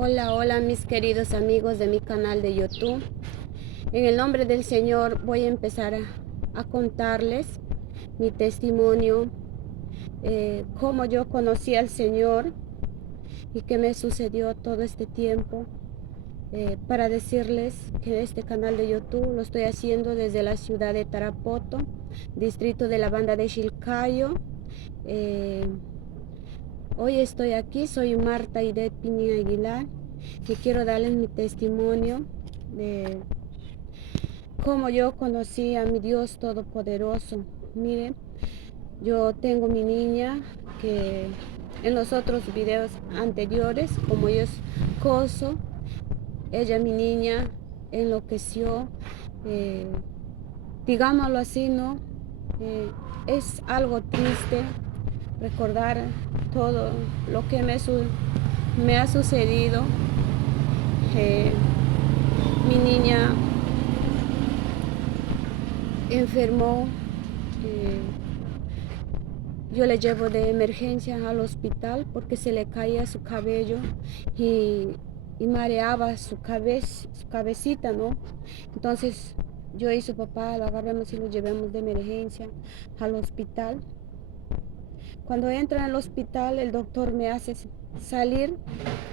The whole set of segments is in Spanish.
Hola, hola mis queridos amigos de mi canal de YouTube. En el nombre del Señor voy a empezar a contarles mi testimonio, cómo yo conocí al Señor y qué me sucedió todo este tiempo. Para decirles que este canal de YouTube lo estoy haciendo desde la ciudad de Tarapoto, distrito de la banda de Chilcayo. Hoy estoy aquí, soy Marta Idet Piña Aguilar y quiero darles mi testimonio de cómo yo conocí a mi Dios Todopoderoso. Miren, yo tengo mi niña que en los otros videos anteriores, como yo es coso, ella, mi niña, enloqueció, eh, digámoslo así, ¿no? Es algo triste recordar todo lo que me ha sucedido. Mi niña enfermó, yo le llevo de emergencia al hospital porque se le caía su cabello y mareaba su cabecita, ¿no? Entonces yo y su papá lo agarramos y lo llevamos de emergencia al hospital. Cuando entra al hospital, el doctor me hace salir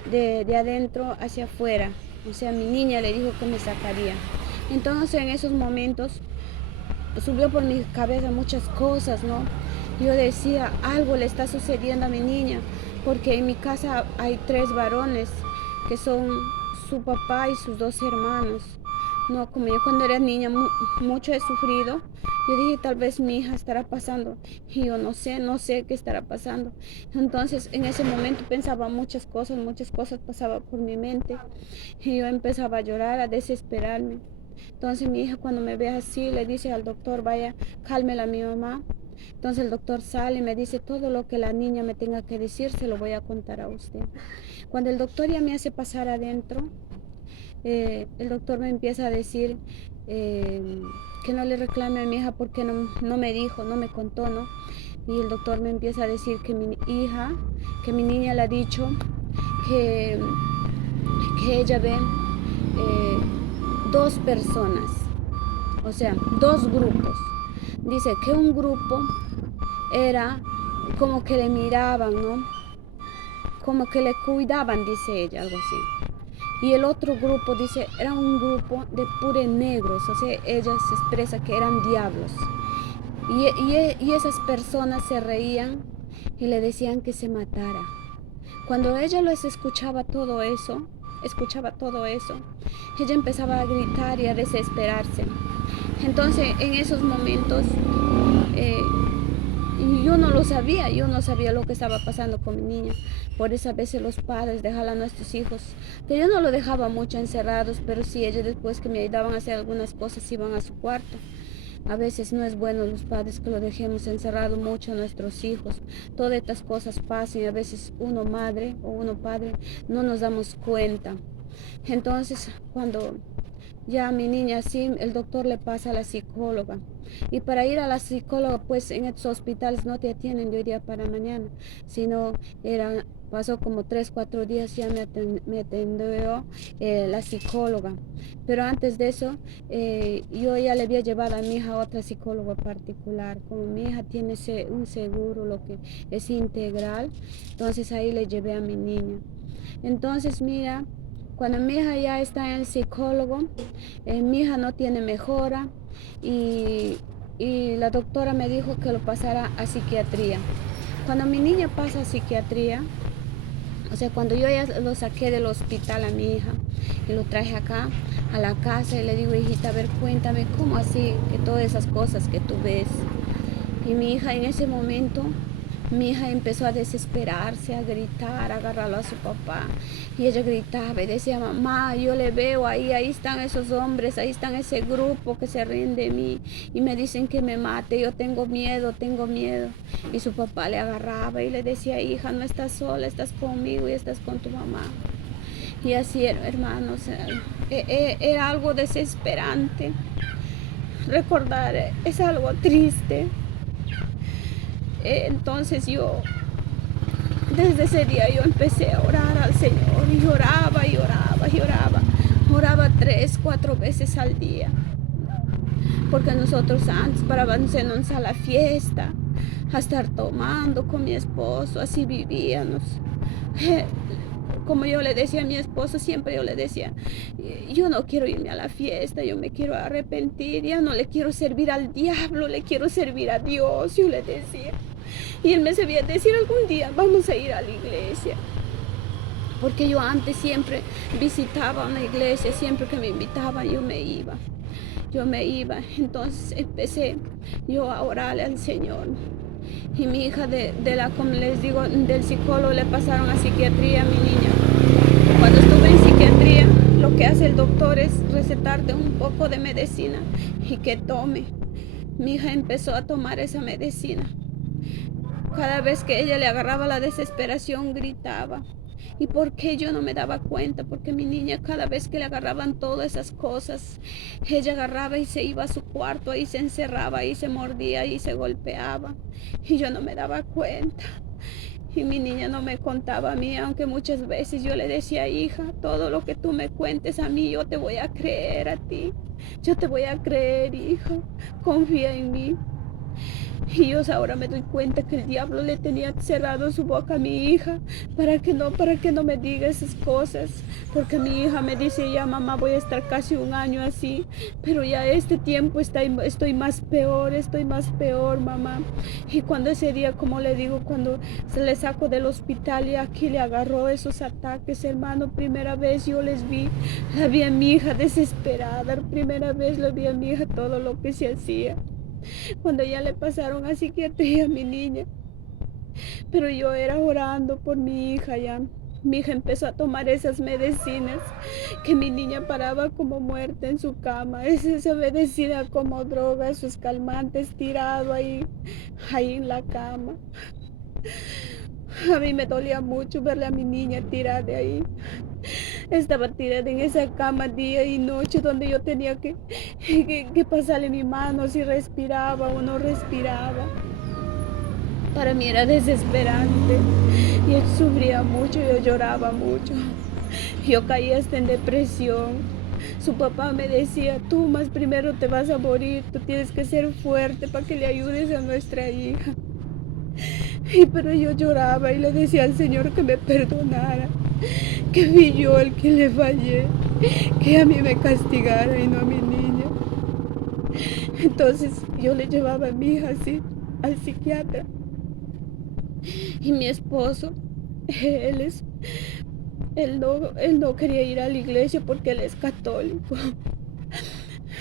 de adentro hacia afuera. O sea, mi niña le dijo que me sacaría. Entonces, en esos momentos, subió por mi cabeza muchas cosas, ¿no? Yo decía, algo le está sucediendo a mi niña, porque en mi casa hay 3 varones, que son su papá y sus 2 hermanos. No, como yo cuando era niña mucho he sufrido, yo dije tal vez mi hija estará pasando y yo no sé qué estará pasando. Entonces en ese momento pensaba muchas cosas pasaban por mi mente y yo empezaba a llorar, a desesperarme. Entonces mi hija cuando me ve así le dice al doctor, vaya, cálmela a mi mamá. Entonces el doctor sale y me dice todo lo que la niña me tenga que decir, se lo voy a contar a usted. Cuando el doctor ya me hace pasar adentro, el doctor me empieza a decir que no le reclame a mi hija porque no me dijo, no me contó, ¿no? Y el doctor me empieza a decir que mi hija, que mi niña le ha dicho que, que ella ve 2 personas, o sea, 2 grupos. Dice que un grupo era como que le miraban, ¿no? Como que le cuidaban, dice ella, algo así. Y el otro grupo, dice, era un grupo de pure negros, o sea, ella se expresa que eran diablos. Y esas personas se reían y le decían que se matara. Cuando ella les escuchaba todo eso, ella empezaba a gritar y a desesperarse. Entonces, en esos momentos, yo no lo sabía, yo no sabía lo que estaba pasando con mi niña. Por eso a veces los padres dejan a nuestros hijos, que yo no lo dejaba mucho encerrados, pero sí ellos después que me ayudaban a hacer algunas cosas iban a su cuarto. A veces no es bueno los padres que lo dejemos encerrado mucho a nuestros hijos. Todas estas cosas pasan y a veces uno madre o uno padre no nos damos cuenta. Entonces cuando ya mi niña sí, el doctor le pasa a la psicóloga. Y para ir a la psicóloga, pues en estos hospitales no te atienden de hoy día para mañana, sino pasó como 3, 4 días ya me atendió la psicóloga. Pero antes de eso, yo ya le había llevado a mi hija a otra psicóloga particular. Como mi hija tiene un seguro, lo que es integral, entonces ahí le llevé a mi niña. Entonces, mira, cuando mi hija ya está en el psicólogo, mi hija no tiene mejora y, y la doctora me dijo que lo pasara a psiquiatría. Cuando mi niña pasa a psiquiatría, o sea, cuando yo ya lo saqué del hospital a mi hija y lo traje acá a la casa y le digo, hijita, a ver, cuéntame, ¿cómo así que todas esas cosas que tú ves? Y mi hija en ese momento, mi hija empezó a desesperarse, a gritar, a agarrarlo a su papá. Y ella gritaba y decía, mamá, yo le veo ahí, ahí están esos hombres, ahí están ese grupo que se ríen de mí y me dicen que me mate, yo tengo miedo, tengo miedo. Y su papá le agarraba y le decía, hija, no estás sola, estás conmigo y estás con tu mamá. Y así, hermanos, era algo desesperante. Recordar es algo triste. Entonces yo, desde ese día yo empecé a orar al Señor y 3, 4 veces al día. Porque nosotros antes parábamos a la fiesta, a estar tomando con mi esposo, así vivíamos. Como yo le decía a mi esposo, siempre yo le decía, yo no quiero irme a la fiesta, yo me quiero arrepentir, ya no le quiero servir al diablo, le quiero servir a Dios, yo le decía. Y él me sabía decir algún día, vamos a ir a la iglesia. Porque yo antes siempre visitaba una iglesia, siempre que me invitaban yo me iba. Entonces empecé yo a orarle al Señor. Y mi hija como les digo, del psicólogo le pasaron a psiquiatría a mi niña. Cuando estuve en psiquiatría, lo que hace el doctor es recetarte un poco de medicina y que tome. Mi hija empezó a tomar esa medicina. Cada vez que ella le agarraba la desesperación, gritaba. ¿Y por qué yo no me daba cuenta? Porque mi niña, cada vez que le agarraban todas esas cosas, ella agarraba y se iba a su cuarto, ahí se encerraba, ahí se mordía, ahí se golpeaba. Y yo no me daba cuenta. Y mi niña no me contaba a mí, aunque muchas veces yo le decía, hija, todo lo que tú me cuentes a mí, yo te voy a creer a ti. Yo te voy a creer, hija. Confía en mí. Y yo ahora me doy cuenta que el diablo le tenía cerrado su boca a mi hija para que no me diga esas cosas. Porque mi hija me dice, ya mamá, voy a estar casi un año así, pero ya este tiempo estoy más peor, mamá. Y cuando ese día, como le digo, cuando se le sacó del hospital y aquí le agarró esos ataques, hermano, primera vez yo la vi a mi hija desesperada, primera vez la vi a mi hija todo lo que se hacía. Cuando ya le pasaron a psiquiatría a mi niña, pero yo era orando por mi hija ya. Mi hija empezó a tomar esas medicinas que mi niña paraba como muerta en su cama. Es esa medicina como droga, esos calmantes tirado ahí en la cama. A mí me dolía mucho verle a mi niña tirada ahí. Estaba tirada en esa cama día y noche donde yo tenía que pasarle mi mano si respiraba o no respiraba. Para mí era desesperante. Yo sufría mucho, yo lloraba mucho. Yo caía hasta en depresión. Su papá me decía, tú más primero te vas a morir, tú tienes que ser fuerte para que le ayudes a nuestra hija. Pero yo lloraba y le decía al Señor que me perdonara, que fui yo el que le fallé, que a mí me castigara y no a mi niña. Entonces yo le llevaba a mi hija así al psiquiatra. Y mi esposo, él no quería ir a la iglesia porque él es católico.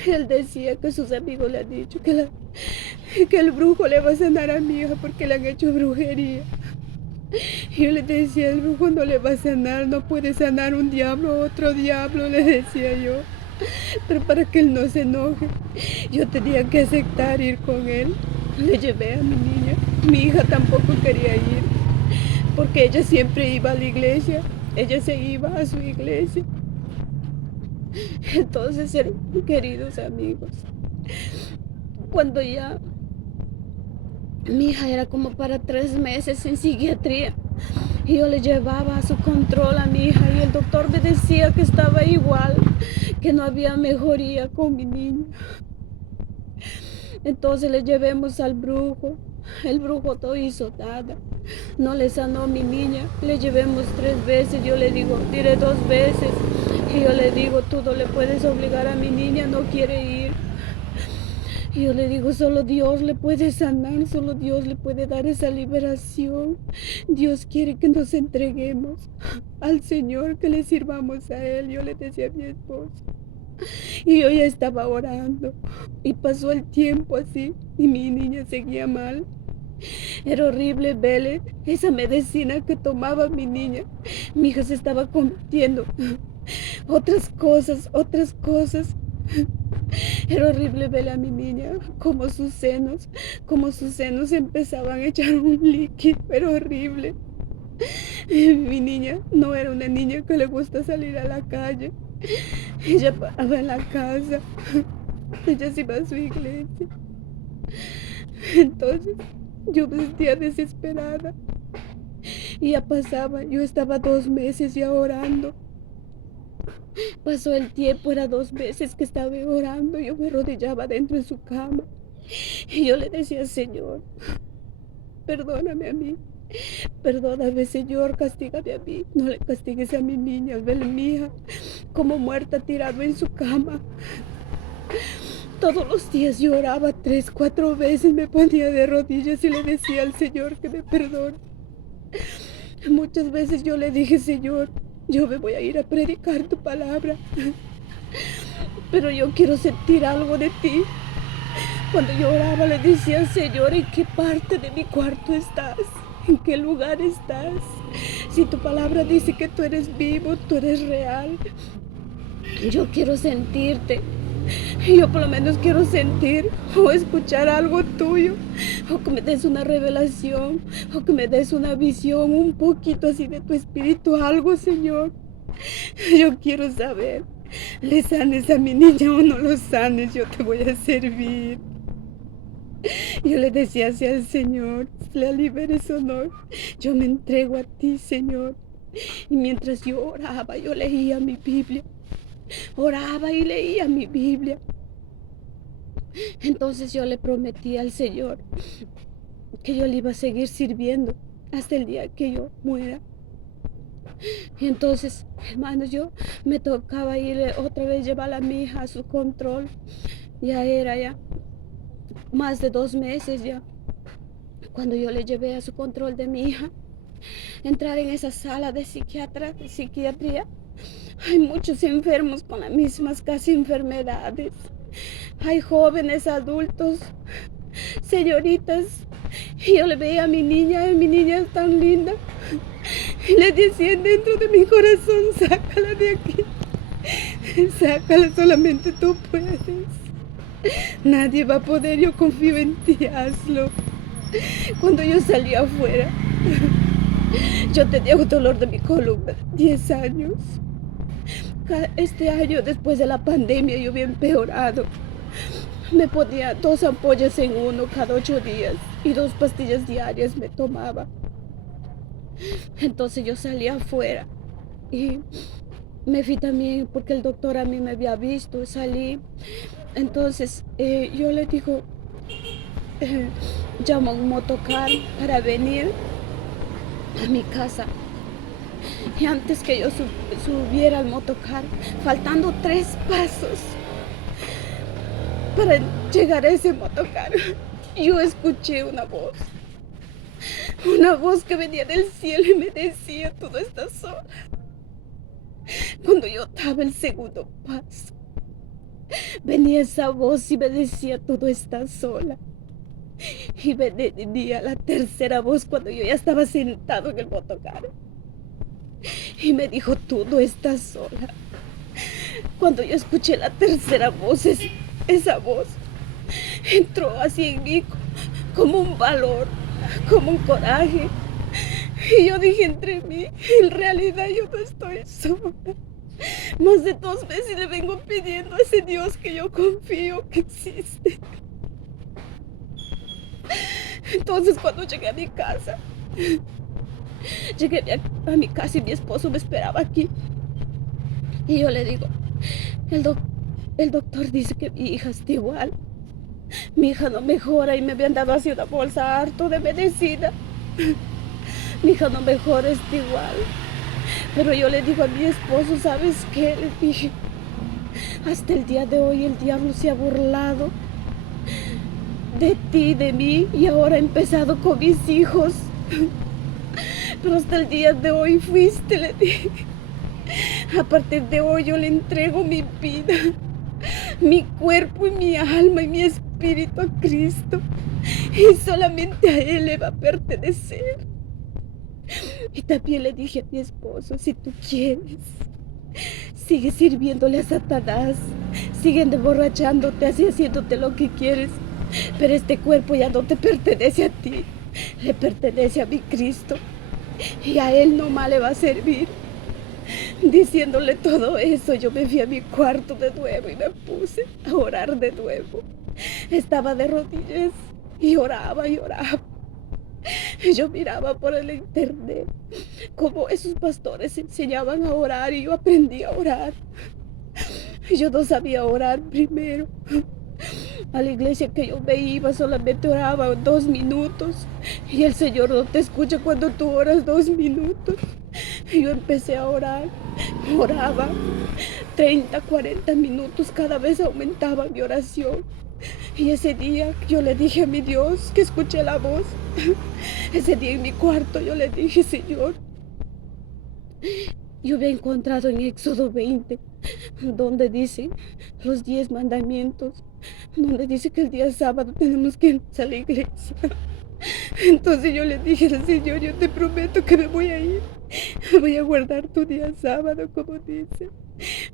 Él decía que sus amigos le han dicho que el brujo le va a sanar a mi hija porque le han hecho brujería. Y yo le decía, el brujo no le va a sanar, no puede sanar un diablo, otro diablo, le decía yo. Pero para que él no se enoje, yo tenía que aceptar ir con él. Le llevé a mi niña. Mi hija tampoco quería ir, porque ella siempre iba a la iglesia. Ella se iba a su iglesia. Entonces, queridos amigos, cuando ya mi hija era como para 3 meses en psiquiatría, y yo le llevaba a su control a mi hija y el doctor me decía que estaba igual, que no había mejoría con mi niña. Entonces le llevemos al brujo. El brujo no hizo nada. No le sanó a mi niña. Le llevemos 3 veces. Yo le digo, diré 2 veces. Y yo le digo, tú no le puedes obligar a mi niña, no quiere ir. Y yo le digo, solo Dios le puede sanar, solo Dios le puede dar esa liberación. Dios quiere que nos entreguemos al Señor, que le sirvamos a Él. Yo le decía a mi esposo. Y yo ya estaba orando. Y pasó el tiempo así. Y mi niña seguía mal. Era horrible verle esa medicina que tomaba mi niña. Mi hija se estaba convirtiendo otras cosas. Era horrible ver a mi niña, como sus senos empezaban a echar un líquido, era horrible. Mi niña no era una niña que le gusta salir a la calle. Ella paraba en la casa, ella se iba a su iglesia. Entonces yo me sentía desesperada. Y ya pasaba, yo estaba 2 meses ya orando. Pasó el tiempo, era 2 meses que estaba orando, yo me arrodillaba dentro de su cama y yo le decía, Señor, perdóname a mí, perdóname, Señor, castígame a mí, no le castigues a mi niña, vele mi hija, como muerta tirado en su cama. Todos los días yo oraba 3, 4 veces, me ponía de rodillas y le decía al Señor que me perdone. Muchas veces yo le dije, Señor, yo me voy a ir a predicar tu palabra, pero yo quiero sentir algo de ti. Cuando yo oraba le decía, Señor, ¿en qué parte de mi cuarto estás? ¿En qué lugar estás? Si tu palabra dice que tú eres vivo, tú eres real, yo quiero sentirte. Yo por lo menos quiero sentir o escuchar algo tuyo, o que me des una revelación, o que me des una visión, un poquito así de tu espíritu, algo, Señor. Yo quiero saber, le sanes a mi niña o no lo sanes, yo te voy a servir. Yo le decía así al Señor, le liberes honor, yo me entrego a ti, Señor. Y mientras yo oraba, yo leía mi Biblia. Oraba y leía mi Biblia. Entonces yo le prometí al Señor que yo le iba a seguir sirviendo hasta el día que yo muera. Y entonces, hermanos, yo me tocaba ir otra vez llevar a mi hija a su control. Ya era más de 2 meses ya. Cuando yo le llevé a su control de mi hija, entrar en esa sala de psiquiatría, hay muchos enfermos con las mismas casi enfermedades. Hay jóvenes, adultos, señoritas. Y yo le veía a mi niña es tan linda. Y le decía dentro de mi corazón, sácala de aquí. Sácala, solamente tú puedes. Nadie va a poder, yo confío en ti, hazlo. Cuando yo salí afuera, yo tenía un dolor de mi columna, 10 años. Este año, después de la pandemia, yo había empeorado. Me ponía 2 ampollas en uno cada 8 días y 2 pastillas diarias me tomaba. Entonces yo salí afuera y me fui también porque el doctor a mí me había visto, salí. Entonces yo le digo, llamo a un motocar para venir a mi casa. Y antes que yo subiera al motocar, faltando 3 pasos para llegar a ese motocar, yo escuché una voz que venía del cielo y me decía, tú no estás sola. Cuando yo daba el segundo paso, venía esa voz y me decía, tú no estás sola. Y venía la tercera voz cuando yo ya estaba sentado en el motocar. Y me dijo, tú no estás sola. Cuando yo escuché la tercera voz, esa voz entró así en mí como un valor, como un coraje. Y yo dije entre mí, en realidad yo no estoy sola. Más de 2 veces le vengo pidiendo a ese Dios que yo confío que existe. Entonces cuando llegué a mi casa, a mi casa y mi esposo me esperaba aquí. Y yo le digo, el doctor dice que mi hija está igual. Mi hija no mejora y me habían dado así una bolsa harto de medicina. Mi hija no mejora, está igual. Pero yo le digo a mi esposo, ¿sabes qué? Le dije, hasta el día de hoy el diablo se ha burlado de ti, de mí, y ahora ha empezado con mis hijos. Pero hasta el día de hoy fuiste, le dije. A partir de hoy yo le entrego mi vida, mi cuerpo y mi alma y mi espíritu a Cristo. Y solamente a Él le va a pertenecer. Y también le dije a mi esposo, si tú quieres, sigue sirviéndole a Satanás, sigue emborrachándote, así haciéndote lo que quieres. Pero este cuerpo ya no te pertenece a ti, le pertenece a mi Cristo. Y a Él nomás le va a servir. Diciéndole todo eso, yo me fui a mi cuarto de nuevo y me puse a orar de nuevo. Estaba de rodillas y oraba y oraba. Yo miraba por el internet Como esos pastores enseñaban a orar y yo aprendí a orar. Yo no sabía orar primero. A la iglesia que yo me iba solamente oraba 2 minutos y el Señor no te escucha cuando tú oras 2 minutos. Y yo empecé a orar, oraba 30, 40 minutos, cada vez aumentaba mi oración. Y ese día yo le dije a mi Dios, que escuché la voz, ese día en mi cuarto yo le dije: Señor, yo había encontrado en Éxodo 20, donde dice los 10 mandamientos, donde dice que el día sábado tenemos que ir a la iglesia. Entonces yo le dije al Señor: yo te prometo que me voy a ir, voy a guardar tu día sábado, como dice,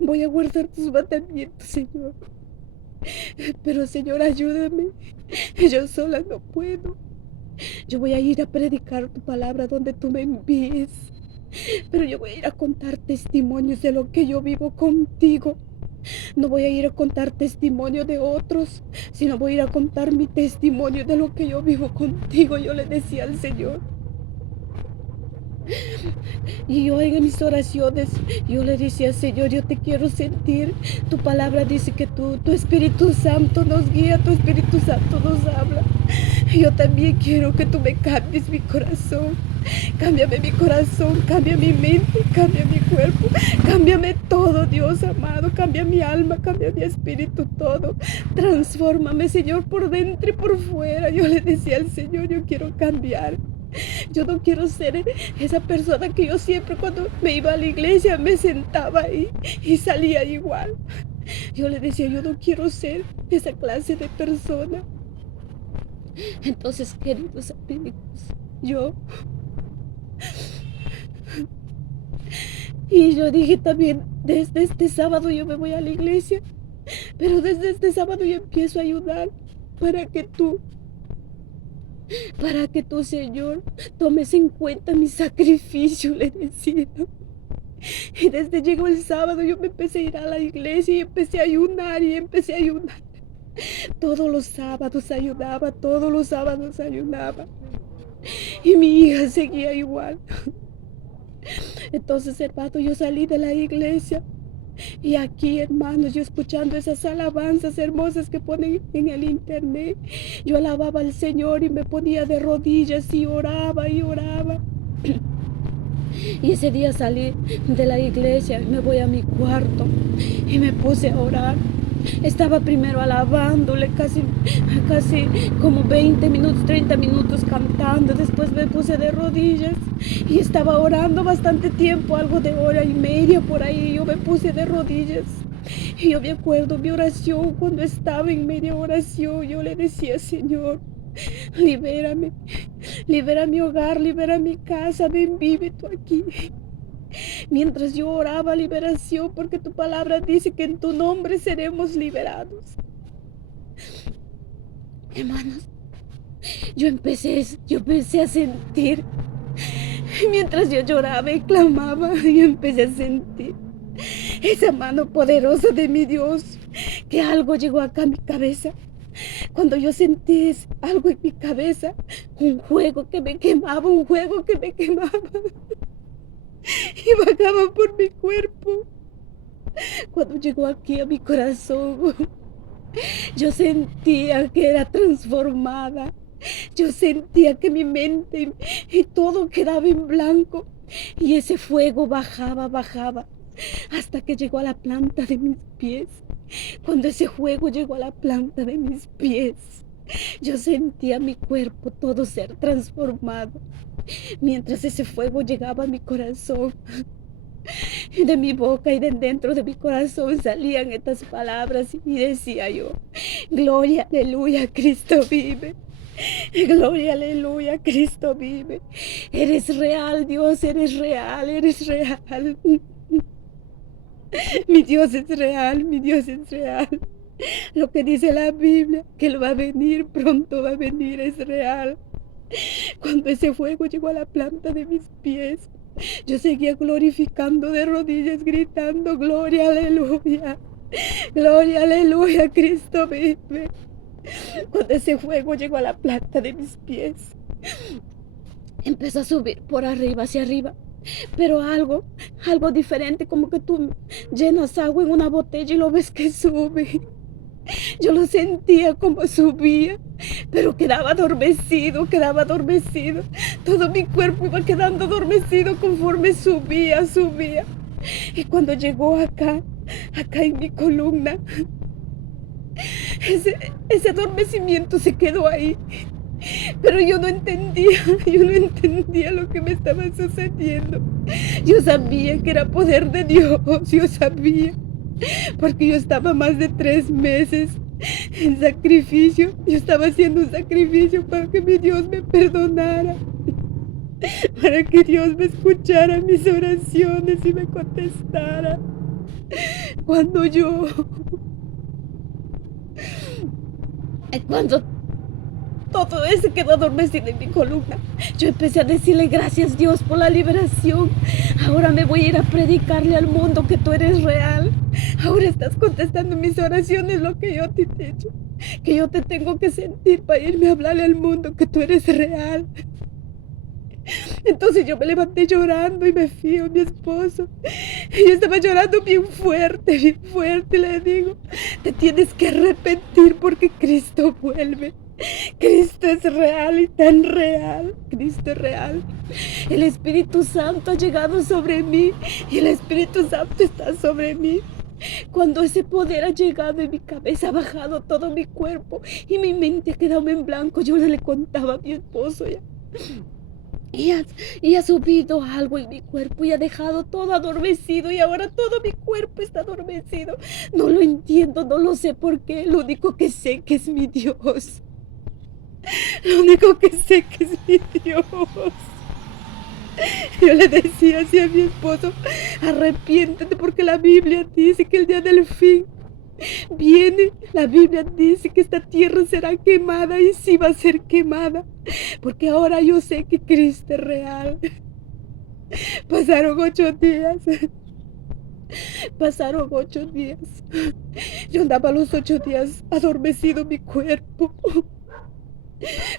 voy a guardar tus mandamientos, Señor. Pero Señor, ayúdame, yo sola no puedo. Yo voy a ir a predicar tu palabra donde tú me envíes, pero yo voy a ir a contar testimonios de lo que yo vivo contigo. No voy a ir a contar testimonio de otros, sino voy a ir a contar mi testimonio de lo que yo vivo contigo. Yo le decía al Señor. Y yo en mis oraciones, yo le decía: Señor, yo te quiero sentir. Tu palabra dice que tu Espíritu Santo nos guía, tu Espíritu Santo nos habla. Yo también quiero que tú me cambies mi corazón. Cámbiame mi corazón, cambia mi mente, cambia mi cuerpo, cámbiame todo, Dios amado, cambia mi alma, cambia mi espíritu, todo. Transfórmame, Señor, por dentro y por fuera. Yo le decía al Señor: yo quiero cambiar. Yo no quiero ser esa persona que yo siempre, cuando me iba a la iglesia, me sentaba ahí y salía igual. Yo le decía: yo no quiero ser esa clase de persona. Entonces, queridos amigos, y yo dije también: desde este sábado yo me voy a la iglesia, pero desde este sábado yo empiezo a ayudar para que tú, Señor, tomes en cuenta mi sacrificio, le decía. Y desde llegó el sábado yo me empecé a ir a la iglesia y empecé a ayunar y empecé a ayunar. Todos los sábados ayunaba, todos los sábados ayunaba. Y mi hija seguía igual. Entonces, hermano, yo salí de la iglesia y aquí, hermanos, yo escuchando esas alabanzas hermosas que ponen en el internet, yo alababa al Señor y me ponía de rodillas y oraba y oraba. Y ese día salí de la iglesia, me voy a mi cuarto y me puse a orar. Estaba primero alabándole casi como 20 minutos, 30 minutos cantando. Después me puse de rodillas y estaba orando bastante tiempo, algo de hora y media por ahí. Yo me puse de rodillas y yo me acuerdo mi oración, cuando estaba en media oración, yo le decía: Señor, libérame, libera mi hogar, libera mi casa, ven, vive tú aquí. Mientras yo oraba liberación, porque tu palabra dice que en tu nombre seremos liberados. Hermanos, yo empecé a sentir, mientras yo lloraba y clamaba, yo empecé a sentir esa mano poderosa de mi Dios, que algo llegó acá a mi cabeza. Cuando yo sentí algo en mi cabeza, un fuego que me quemaba, y bajaba por mi cuerpo. Cuando llegó aquí a mi corazón, yo sentía que era transformada. Yo sentía que mi mente y todo quedaba en blanco. Y ese fuego bajaba, hasta que llegó a la planta de mis pies. Cuando ese fuego llegó a la planta de mis pies, yo sentía mi cuerpo todo ser transformado. Mientras ese fuego llegaba a mi corazón, de mi boca y de dentro de mi corazón salían estas palabras y decía yo: gloria, aleluya, Cristo vive. Gloria, aleluya, Cristo vive. Eres real, Dios, eres real, eres real. Mi Dios es real, mi Dios es real. Lo que dice la Biblia, que Él va a venir, pronto va a venir, es real. Cuando ese fuego llegó a la planta de mis pies, yo seguía glorificando de rodillas, gritando: gloria, aleluya. Gloria, aleluya, Cristo vive. Cuando ese fuego llegó a la planta de mis pies, empezó a subir por arriba, hacia arriba. pero algo diferente, como que tú llenas agua en una botella y lo ves que sube. Yo lo sentía como subía, pero quedaba adormecido, quedaba adormecido. Todo mi cuerpo iba quedando adormecido conforme subía, subía. Y cuando llegó acá en mi columna, ese adormecimiento se quedó ahí. Pero yo no entendía lo que me estaba sucediendo. Yo sabía que era poder de Dios, yo sabía. Porque yo estaba más de 3 meses en sacrificio. Yo estaba haciendo un sacrificio para que mi Dios me perdonara. Para que Dios me escuchara mis oraciones y me contestara. Cuando todo eso quedó adormecido en mi columna, yo empecé a decirle gracias Dios por la liberación. Ahora me voy a ir a predicarle al mundo que tú eres real. Ahora estás contestando mis oraciones, lo que yo te he dicho, que yo te tengo que sentir para irme a hablarle al mundo que tú eres real. Entonces yo me levanté llorando y me fui a mi esposo. Y yo estaba llorando bien fuerte, le digo, te tienes que arrepentir porque Cristo vuelve. Cristo es real y tan real. Cristo es real. El Espíritu Santo ha llegado sobre mí y el Espíritu Santo está sobre mí. Cuando ese poder ha llegado en mi cabeza, ha bajado todo mi cuerpo y mi mente ha quedado en blanco. Yo le contaba a mi esposo ya. Y ha subido algo en mi cuerpo y ha dejado todo adormecido y ahora todo mi cuerpo está adormecido. No lo entiendo, no lo sé por qué. Lo único que sé que es mi Dios. Lo único que sé que es mi Dios. Yo le decía así a mi esposo, arrepiéntete porque la Biblia dice que el día del fin viene. La Biblia dice que esta tierra será quemada y sí va a ser quemada. Porque ahora yo sé que Cristo es real. Pasaron 8 días. Pasaron 8 días. Yo andaba los 8 días adormecido en mi cuerpo.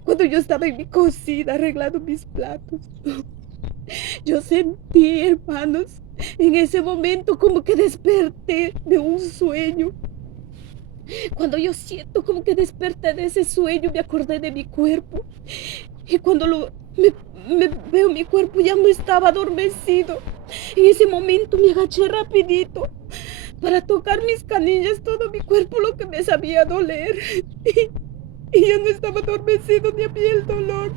Cuando yo estaba en mi cocina arreglando mis platos, yo sentí, hermanos, en ese momento como que desperté de un sueño. Cuando yo siento como que desperté de ese sueño, me acordé de mi cuerpo. Y cuando me veo mi cuerpo ya no estaba adormecido. En ese momento me agaché rapidito para tocar mis canillas, todo mi cuerpo lo que me sabía doler. Y ya no estaba adormecido ni había el dolor.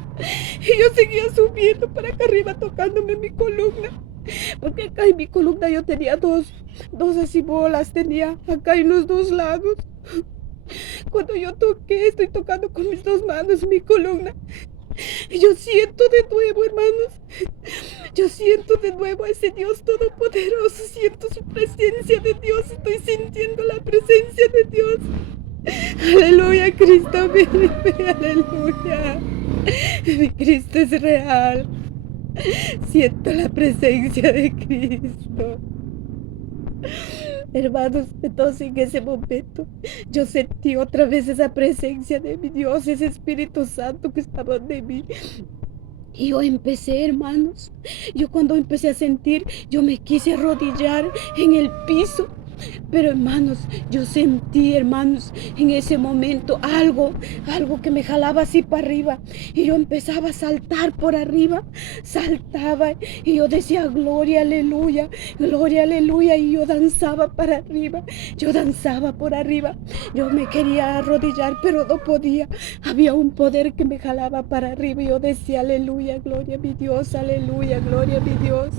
Y yo seguía subiendo para acá arriba tocándome mi columna. Porque acá en mi columna yo tenía dos así bolas, tenía acá en los 2 lados. Cuando yo toqué, estoy tocando con mis 2 manos mi columna. Y yo siento de nuevo, hermanos. Yo siento de nuevo a ese Dios todopoderoso. Siento su presencia de Dios. Estoy sintiendo la presencia de Dios. Aleluya, Cristo vive, aleluya. Mi Cristo es real. Siento la presencia de Cristo. Hermanos, entonces en ese momento yo sentí otra vez esa presencia de mi Dios, ese Espíritu Santo que estaba de mí. Y yo empecé, hermanos, yo cuando empecé a sentir, yo me quise arrodillar en el piso. Pero hermanos, yo sentí, hermanos, en ese momento algo que me jalaba así para arriba. Y yo empezaba a saltar por arriba, saltaba y yo decía gloria, aleluya, y yo danzaba para arriba, yo danzaba por arriba. Yo me quería arrodillar, pero no podía. Había un poder que me jalaba para arriba y yo decía aleluya, gloria a mi Dios, aleluya, gloria a mi Dios.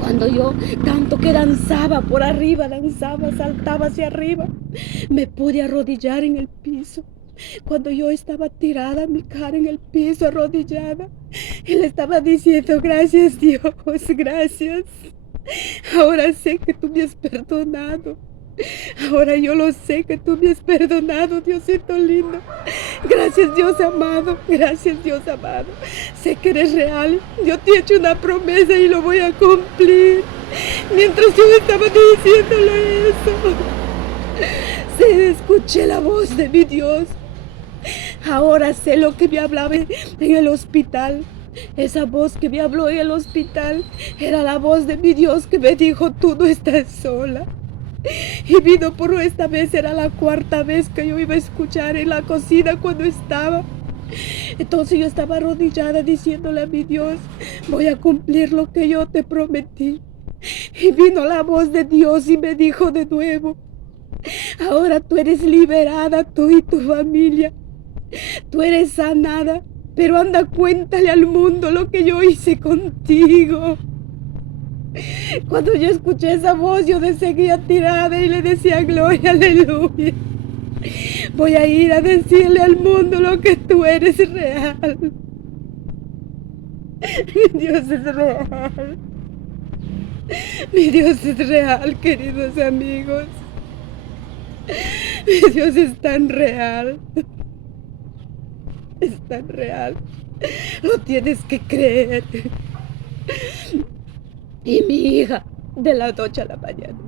Cuando yo tanto que danzaba por arriba, danzaba, saltaba hacia arriba, me pude arrodillar en el piso. Cuando yo estaba tirada, mi cara en el piso, arrodillada, y le estaba diciendo, gracias Dios, gracias. Ahora sé que tú me has perdonado. Ahora yo lo sé que tú me has perdonado, Diosito lindo. Gracias Dios amado, gracias Dios amado. Sé que eres real, yo te he hecho una promesa y lo voy a cumplir. Mientras yo estaba diciéndole eso, escuché la voz de mi Dios. Ahora sé lo que me hablaba en el hospital. Esa voz que me habló en el hospital era la voz de mi Dios que me dijo, tú no estás sola. Y vino por esta vez, era la cuarta vez que yo iba a escuchar en la cocina cuando estaba. Entonces yo estaba arrodillada diciéndole a mi Dios, voy a cumplir lo que yo te prometí. Y vino la voz de Dios y me dijo de nuevo, ahora tú eres liberada, tú y tu familia. Tú eres sanada, pero anda, cuéntale al mundo lo que yo hice contigo. Cuando yo escuché esa voz, yo seguía tirada y le decía, gloria, aleluya. Voy a ir a decirle al mundo lo que tú eres real. Mi Dios es real. Mi Dios es real, queridos amigos. Mi Dios es tan real. Es tan real. Lo tienes que creer. Y mi hija, de la noche a la mañana,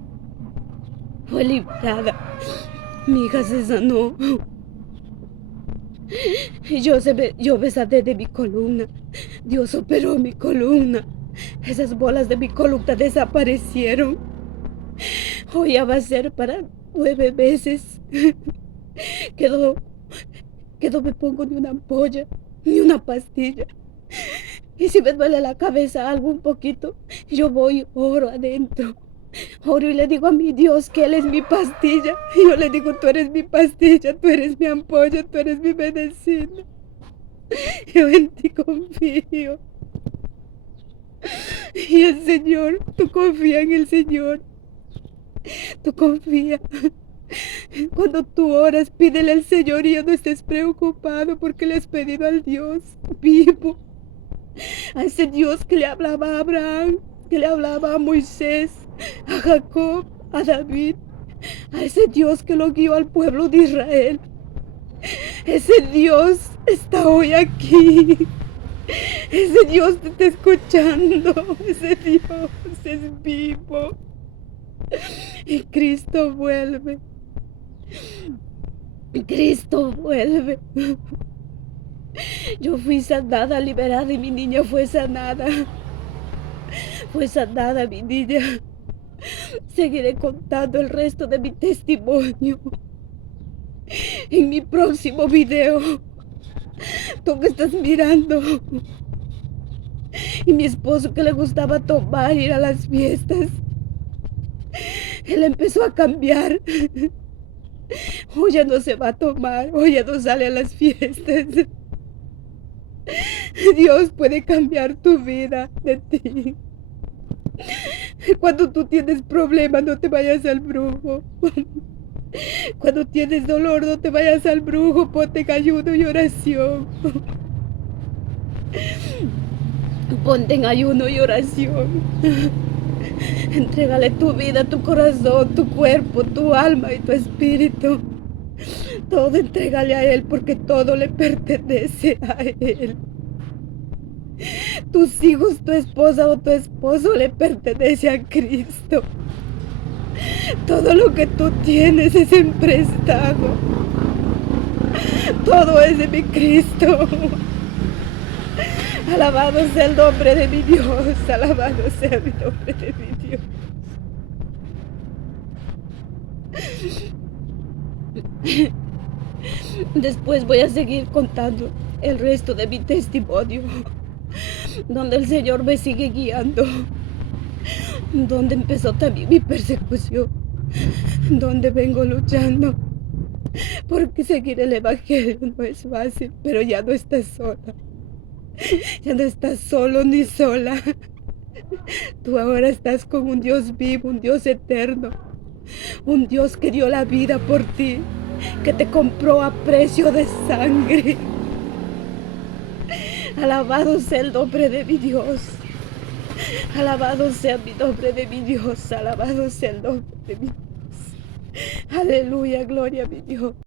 fue liberada. Mi hija se sanó. Y yo me sané de mi columna. Dios operó mi columna. Esas bolas de mi columna desaparecieron. Hoy ya va a ser para 9 meses. Quedó, me pongo ni una ampolla, ni una pastilla. Y si me duele la cabeza algo un poquito, yo voy, oro adentro. Oro y le digo a mi Dios que Él es mi pastilla. Y yo le digo, tú eres mi pastilla, tú eres mi ampolla, tú eres mi medicina. Yo en ti confío. Y el Señor, tú confía en el Señor. Tú confía. Cuando tú oras, pídele al Señor y ya no estés preocupado porque le has pedido al Dios vivo. A ese Dios que le hablaba a Abraham, que le hablaba a Moisés, a Jacob, a David, a ese Dios que lo guió al pueblo de Israel. Ese Dios está hoy aquí. Ese Dios te está escuchando. Ese Dios es vivo. Y Cristo vuelve. Cristo vuelve. Yo fui sanada, liberada y mi niña fue sanada. Fue sanada mi niña. Seguiré contando el resto de mi testimonio en mi próximo video. Tú que estás mirando. Y mi esposo, que le gustaba tomar, ir a las fiestas, él empezó a cambiar. Hoy ya no se va a tomar, hoy ya no sale a las fiestas. Dios puede cambiar tu vida de ti. Cuando tú tienes problemas, no te vayas al brujo. Cuando tienes dolor, no te vayas al brujo, ponte en ayuno y oración. Ponte en ayuno y oración. Entrégale tu vida, tu corazón, tu cuerpo, tu alma y tu espíritu. Todo entrégale a Él, porque todo le pertenece a Él. Tus hijos, tu esposa o tu esposo le pertenece a Cristo. Todo lo que tú tienes es emprestado. Todo es de mi Cristo. Alabado sea el nombre de mi Dios. Alabado sea el nombre de mi Dios. Después voy a seguir contando el resto de mi testimonio, donde el Señor me sigue guiando, donde empezó también mi persecución, donde vengo luchando, porque seguir el Evangelio no es fácil, pero ya no estás sola, ya no estás solo ni sola. Tú ahora estás con un Dios vivo, un Dios eterno, un Dios que dio la vida por ti, que te compró a precio de sangre. Alabado sea el nombre de mi Dios. Alabado sea mi nombre de mi Dios. Alabado sea el nombre de mi Dios. Aleluya, gloria a mi Dios.